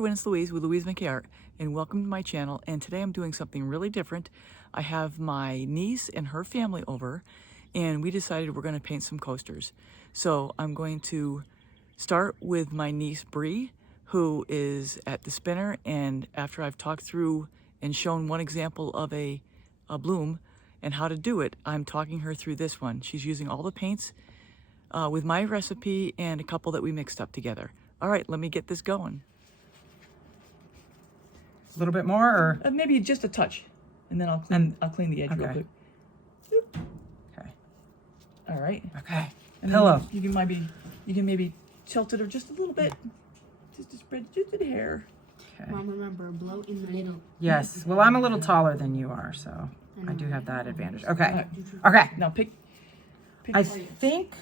everyone, it's Louise with DecoArt, and welcome to my channel. And today I'm doing something really different. I have my niece and her family over, and we decided we're going to paint some coasters. So I'm going to start with my niece Bree, who is at the spinner, and after I've talked through and shown one example of a bloom and how to do it, I'm talking her through this one. She's using all the paints with my recipe and a couple that we mixed up together. All right, let me get this going. A little bit more, or maybe just a touch, and then I'll clean the edge real quick. Okay. All right. Okay. And Pillow. You can maybe tilt it or just a little bit, just to spread just the hair. Okay. Mom, remember, blow in the middle. Yes. Well, I'm a little taller than you are, so I do have that advantage. Okay. Okay. Now pick I think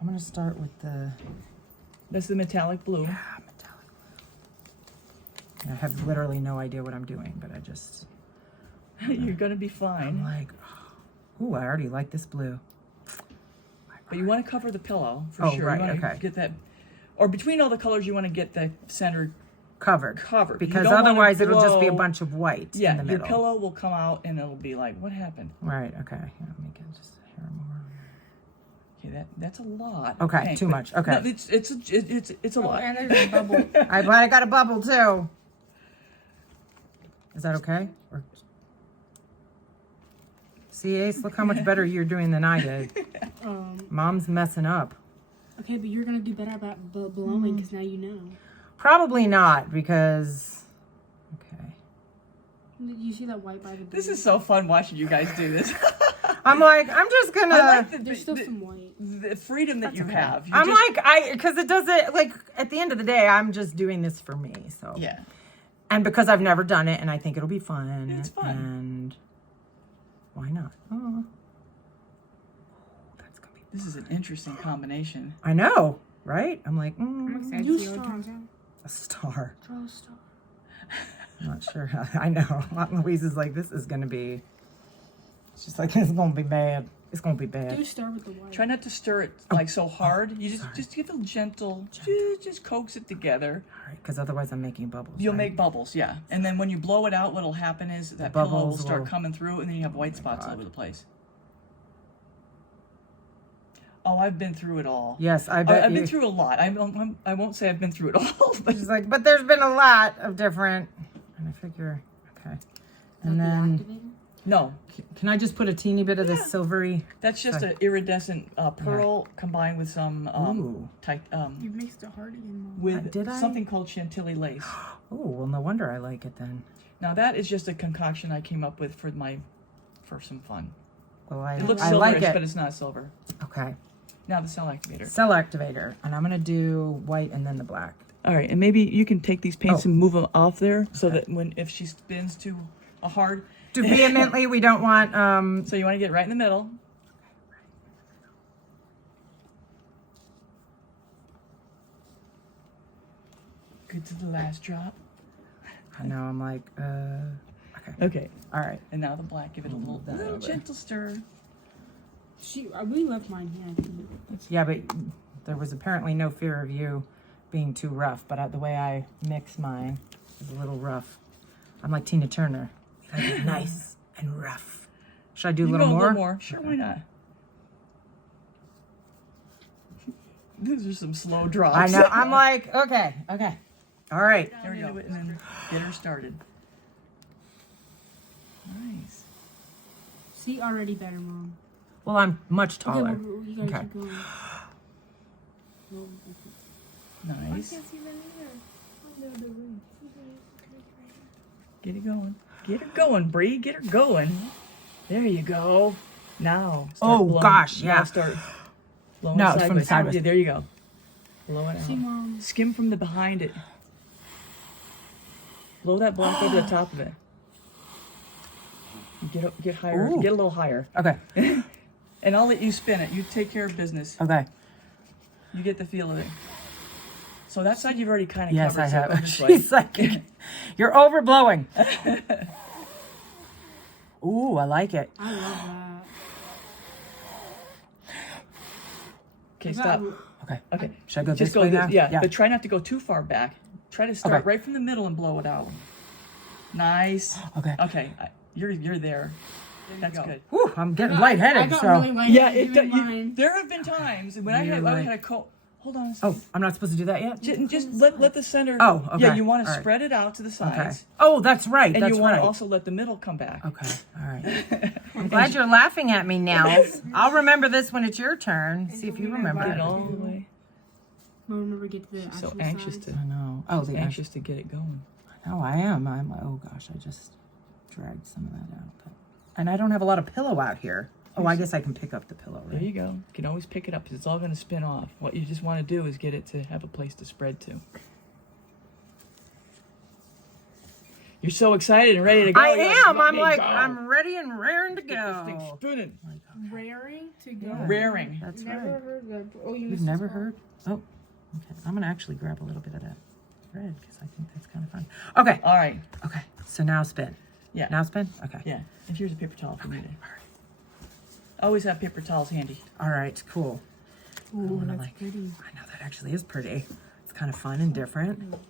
I'm gonna start with the. That's the metallic blue. Yeah, metallic blue. I have literally no idea what I'm doing, but I just. You're gonna be fine. I'm like, ooh, I already like this blue. But you want to cover the pillow for sure. Right, You want to get that, or between all the colors, you want to get the center covered. Because You don't otherwise wanna it'll just be a blow- bunch of white Yeah, in the middle. your pillow will come out and it'll be like, what happened? Right. Okay. Yeah, make it just a hair more. Okay, that's a lot. Okay, paint, too but- much. Okay. No, it's a lot. And there's a bubble. I got a bubble too. Is that okay? Or... See, Ace, look how much better you're doing than I did. Mom's messing up. Okay, but you're gonna do better about blowing because now you know. Probably not, because... Okay. You see that white by the door? This is so fun watching you guys do this. I'm like, I'm just gonna... I like There's still some white. the freedom that you have. I'm because it doesn't, like, at the end of the day, I'm just doing this for me, so. Yeah. And because I've never done it, and I think it'll be fun. It's fun. And why not? Oh. That's gonna be... This is an interesting combination. I know, right? I'm like, Do stars. a star. Draw a star. I'm not sure how, I know. Louise is like, this is gonna be, she's like, this is gonna be bad. It's gonna be bad. Do a star with the white. Try not to stir it like so hard. You just give it a gentle. Just coax it together. All right, because otherwise I'm making bubbles. You'll right? make bubbles, yeah. And then when you blow it out, what'll happen is that pillow will bubbles start will- coming through, and then you have white spots all God. over the place. Oh, I've been through it all. Yes, I bet I've you. been through a lot. I won't say I've been through it all. But She's like, but there's been a lot of different, and I figure, okay. And then, no, can I just put a teeny bit of this silvery? that's just an iridescent pearl combined with some Ooh. You mixed it hard again, Mom. with Did I? something called Chantilly lace. Oh, well, no wonder I like it then. Now that is just a concoction I came up with for some fun. Well, I It looks like silverish, it. but it's not silver. Okay. Now the cell activator. Cell activator, and I'm gonna do white and then the black. All right, and maybe you can take these paints Oh. and move them off there so that if she spins to a hard. Too vehemently, we don't want, So you want to get right in the middle. Good to the last drop. I know, I'm like, okay. Okay, All right. and now the black. Give it a Move that little over. gentle stir. We left mine here. Yeah, but there was apparently no fear of you being too rough, but the way I mix mine is a little rough. I'm like Tina Turner. Like it nice and rough. Should I do a You little go more? A little more. Sure, why not? These are some slow drops. I know. I'm like, okay. All right. There we go. And then get her started. Nice. See, already better, Mom. Well, I'm much Okay, taller. well, you gotta Okay. keep going. Nice. Get it going. Get her going, Bree. Get her going. There you go. Now. Start Oh, blowing. gosh, Now yeah. start blowing No, sideways. from the sideways. Yeah, there you go. Blow it See, out. Mom. Skim from the behind it. Blow that black over the top of it. Get higher. Ooh. Get a little higher. Okay. And I'll let you spin it. You take care of business. Okay. You get the feel of it. So that side you've already kind of Yes, covered. I so have. go this way. She's like, you're overblowing. Ooh, I like it. I love that. Okay, stop. Okay. Okay. Should I go Just this way now? Yeah, but try not to go too far back. Try to start Okay. right from the middle and blow it out. Nice. Okay. Okay, you're there. That's good. Whew, I'm getting I lightheaded. got So. really lightheaded Yeah, doing mine. there have been times when I had a coat. Hold on a second. Oh, I'm not supposed to do that yet. Just let the center. Oh, okay. Yeah, you want to All right. spread it out to the sides. Okay. Oh, that's right. And that's you want right. to also let the middle come back. Okay. All right. I'm glad you're laughing at me, Nels. I'll remember this when it's your turn. See if you remember Get it it. all the way. I'll remember get to the So actual anxious sides. to. I know. Oh, the Anxious to get it going. No, I am. Oh gosh, I just dragged some of that out. And I don't have a lot of pillow out here. Oh, I guess I can pick up the pillow, There right? you go. You can always pick it up because it's all going to spin off. What you just want to do is get it to have a place to spread to. You're so excited and ready to go. I You're am. "Let I'm me like, go." I'm ready and raring to Get this thing go. spinning. Raring to go. Yeah. Raring. That's Never right. heard that. Oh, you You've missed never this one. heard? Oh, okay. I'm gonna actually grab a little bit of that red because I think that's kind of fun. Okay. All right. Okay. So now spin. Yeah. Now spin. Okay. Yeah. And here's a paper towel if you need it. All right. Always have paper towels handy. All right. Cool. Ooh, wanna, that's like- pretty. I know that actually is pretty. It's kind of fun and different. I'm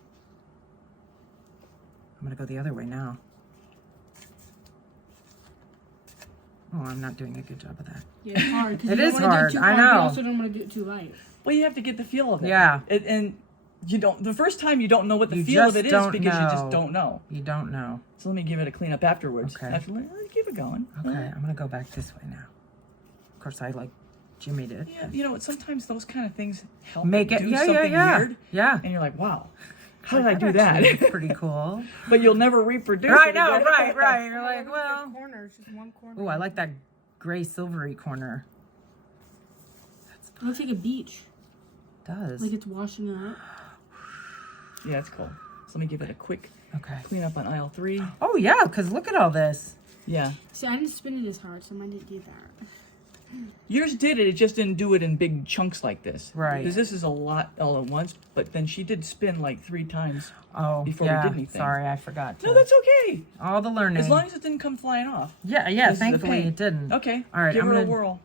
gonna go the other way now. Oh, I'm not doing a good job of that. Yeah, it's hard. 'cause It you is don't wanna hard, Do it too I hard, but know. you also don't want to do it too light. Well, you have to get the feel of it. Yeah. And you don't. The first time you don't know what the You feel of just it is don't because you know. just don't know. You don't know. So let me give it a clean up afterwards. Okay. After, keep it going. Okay, I'm gonna go back this way now. Of course, I like Jimmy did. Yeah, you know, sometimes those kind of things help Make it, do yeah, something yeah. weird, Yeah. and you're like, wow, how did I do Actually, that? pretty cool. But you'll never reproduce I it know, again. right. You're like, well. Corner, it's just one corner. Oh, I like that gray silvery corner. It looks like a beach. It does. Like it's washing out. Yeah, it's cool. So let me give it a quick Okay. clean up on aisle 3. Oh yeah, because look at all this. Yeah. See, I didn't spin it as hard, so mine didn't do that. Yours did it, it just didn't do it in big chunks like this. Right. Because this is a lot all at once, but then she did spin like 3 times. Oh, Before we yeah. did anything. Sorry, I forgot. No, that's okay. all the learning. As long as it didn't come flying off. yeah, This is the thankfully thing. it didn't. Okay. All right, Give I'm her a gonna- whirl.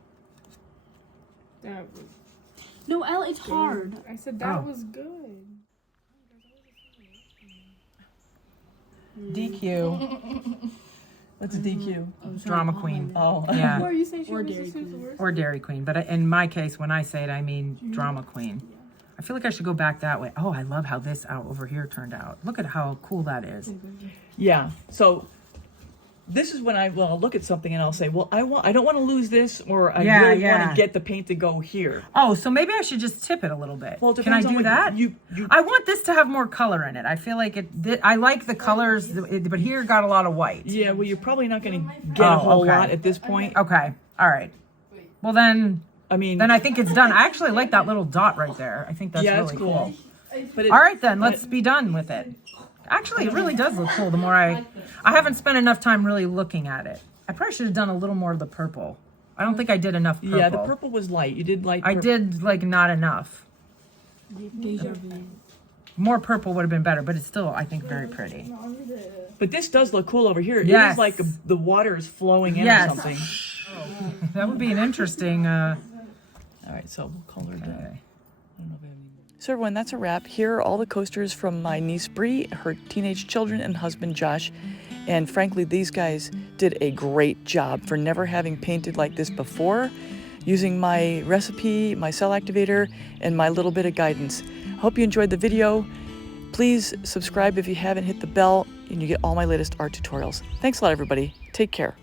That was no, Elle, it's hard. I said that Oh. was good. DQ. What's a DQ? Drama queen. Oh. Yeah. What are you saying? She Or was Dairy the Queen. worst? Or Dairy Queen. But in my case, when I say it, I mean drama queen. I feel like I should go back that way. Oh, I love how this out over here turned out. Look at how cool that is. Yeah. So this is when I'll look at something and I'll say, well, I don't want to lose this, or I Yeah, really yeah. want to get the paint to go here. Oh, so maybe I should just tip it a little bit. Well, it can I depends on do what that? you I want this to have more color in it. I feel like I like the colors, but here got a lot of white. Yeah, well, you're probably not going to get a Oh, whole okay. lot at this point. Okay. All right. Well, then I mean, I think it's done. I actually like that little dot right there. I think that's yeah, really it's cool. But it, All right, then let's be done with it. Actually, it really does look cool. The more I haven't spent enough time really looking at it. I probably should have done a little more of the purple. I don't think I did enough purple. Yeah, the purple was light. You did light. I did like not enough. Deja vu. More purple would have been better, but it's still, I think, very pretty. But this does look cool over here. It Yes. is like the water is flowing in Yes. or something. That would be an interesting. All right, so we'll color it. Okay. I don't know if I have any. So everyone, that's a wrap. Here are all the coasters from my niece Bree, her teenage children, and husband Josh. And frankly, these guys did a great job for never having painted like this before, using my recipe, my cell activator, and my little bit of guidance. Hope you enjoyed the video. Please subscribe if you haven't, hit the bell, and you get all my latest art tutorials. Thanks a lot, everybody. Take care.